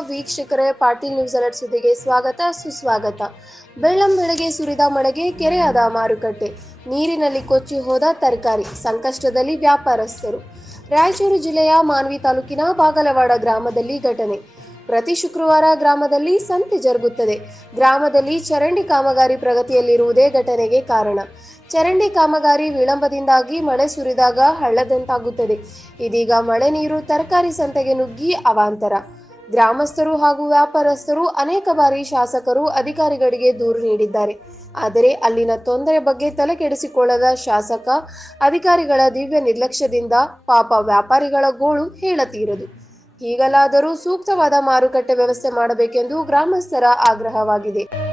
ವೀಕ್ಷಕರೇ, Patil news alert ಸುದ್ದಿಗೆ ಸ್ವಾಗತ ಸುಸ್ವಾಗತ. ಬೆಳ್ಳಂಬೆಳಗ್ಗೆ ಸುರಿದ ಮಳೆಗೆ ಕೆರೆಯಾದ ಮಾರುಕಟ್ಟೆ, ನೀರಿನಲ್ಲಿ ಕೊಚ್ಚಿ ಹೋದ ತರಕಾರಿ, ಸಂಕಷ್ಟದಲ್ಲಿ ವ್ಯಾಪಾರಸ್ಥರು. ರಾಯಚೂರು ಜಿಲ್ಲೆಯ ಮಾನ್ವಿ ತಾಲೂಕಿನ ಬಾಗಲವಾಡ ಗ್ರಾಮದಲ್ಲಿ ಘಟನೆ. ಪ್ರತಿ ಶುಕ್ರವಾರ ಗ್ರಾಮದಲ್ಲಿ ಸಂತೆ ಜರುಗುತ್ತದೆ. ಗ್ರಾಮದಲ್ಲಿ ಚರಂಡಿ ಕಾಮಗಾರಿ ಪ್ರಗತಿಯಲ್ಲಿರುವುದೇ ಘಟನೆಗೆ ಕಾರಣ. ಚರಂಡಿ ಕಾಮಗಾರಿ ವಿಳಂಬದಿಂದಾಗಿ ಮಳೆ ಸುರಿದಾಗ ಹಳ್ಳದಂತಾಗುತ್ತದೆ. ಇದೀಗ ಮಳೆ ನೀರು ತರಕಾರಿ ಸಂತೆಗೆ ನುಗ್ಗಿ ಅವಾಂತರ. ಗ್ರಾಮಸ್ಥರು ಹಾಗೂ ವ್ಯಾಪಾರಸ್ಥರು ಅನೇಕ ಬಾರಿ ಶಾಸಕರು ಅಧಿಕಾರಿಗಳಿಗೆ ದೂರು ನೀಡಿದ್ದಾರೆ. ಆದರೆ ಅಲ್ಲಿನ ತೊಂದರೆ ಬಗ್ಗೆ ತಲೆ ಕೆಡಿಸಿಕೊಳ್ಳದ ಶಾಸಕ ಅಧಿಕಾರಿಗಳ ದಿವ್ಯ ನಿರ್ಲಕ್ಷ್ಯದಿಂದ ಪಾಪ ವ್ಯಾಪಾರಿಗಳ ಗೋಳು ಹೇಳತೀರದು. ಹೀಗಲಾದರೂ ಸೂಕ್ತವಾದ ಮಾರುಕಟ್ಟೆ ವ್ಯವಸ್ಥೆ ಮಾಡಬೇಕೆಂದು ಗ್ರಾಮಸ್ಥರ ಆಗ್ರಹವಾಗಿದೆ.